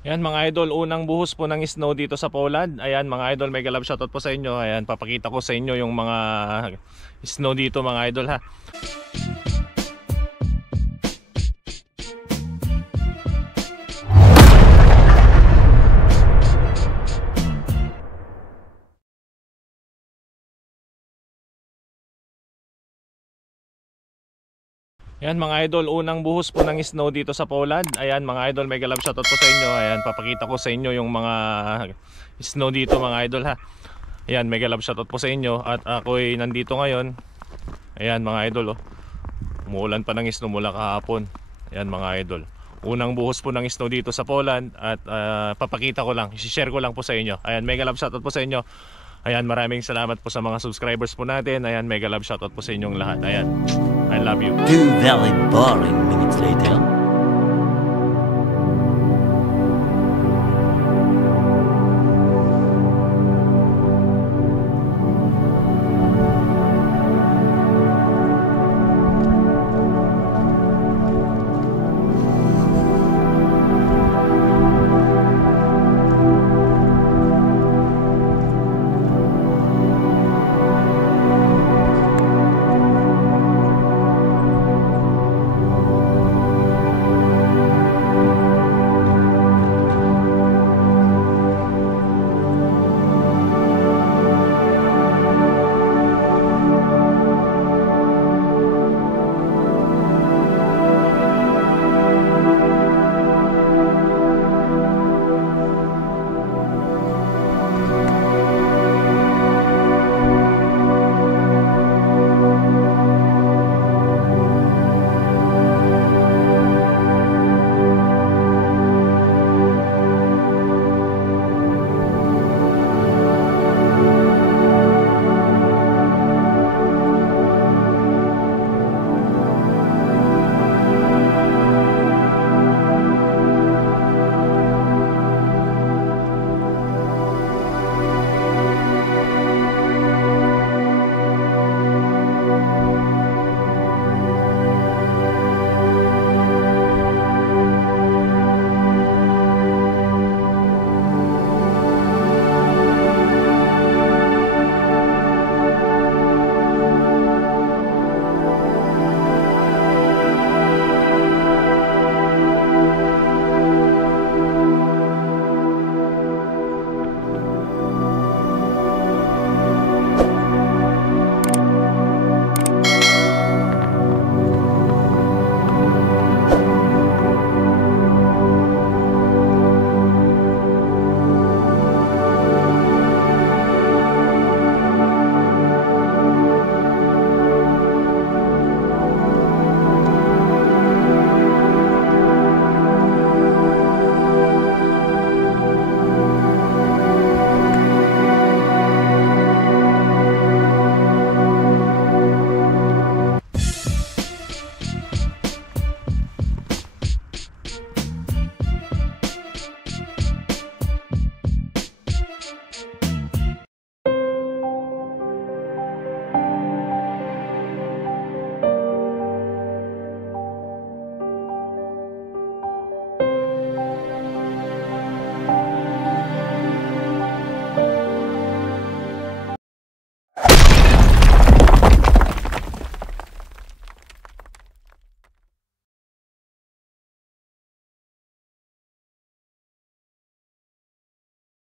Ayan mga idol, unang buhos po ng snow dito sa Poland. Ayan mga idol, mega love shoutout po sa inyo. Ayan, papakita ko sa inyo yung mga snow dito mga idol ha. Ayan mga idol, unang buhos po ng snow dito sa Poland. Ayan mga idol, mega love shoutout po sa inyo. Ayan, papakita ko sa inyo yung mga snow dito mga idol ha. Ayan, mega love shoutout po sa inyo. At ako'y nandito ngayon. Ayan mga idol, oh. Umuulan pa ng snow mula kahapon. Ayan mga idol, unang buhos po ng snow dito sa Poland. At papakita ko lang, i-share ko lang po sa inyo. Ayan, mega love shoutout po sa inyo. Ayan, maraming salamat po sa mga subscribers po natin. Ayan, mega love shoutout po sa inyong lahat. Ayan, I love you. 2 very boring minutes later.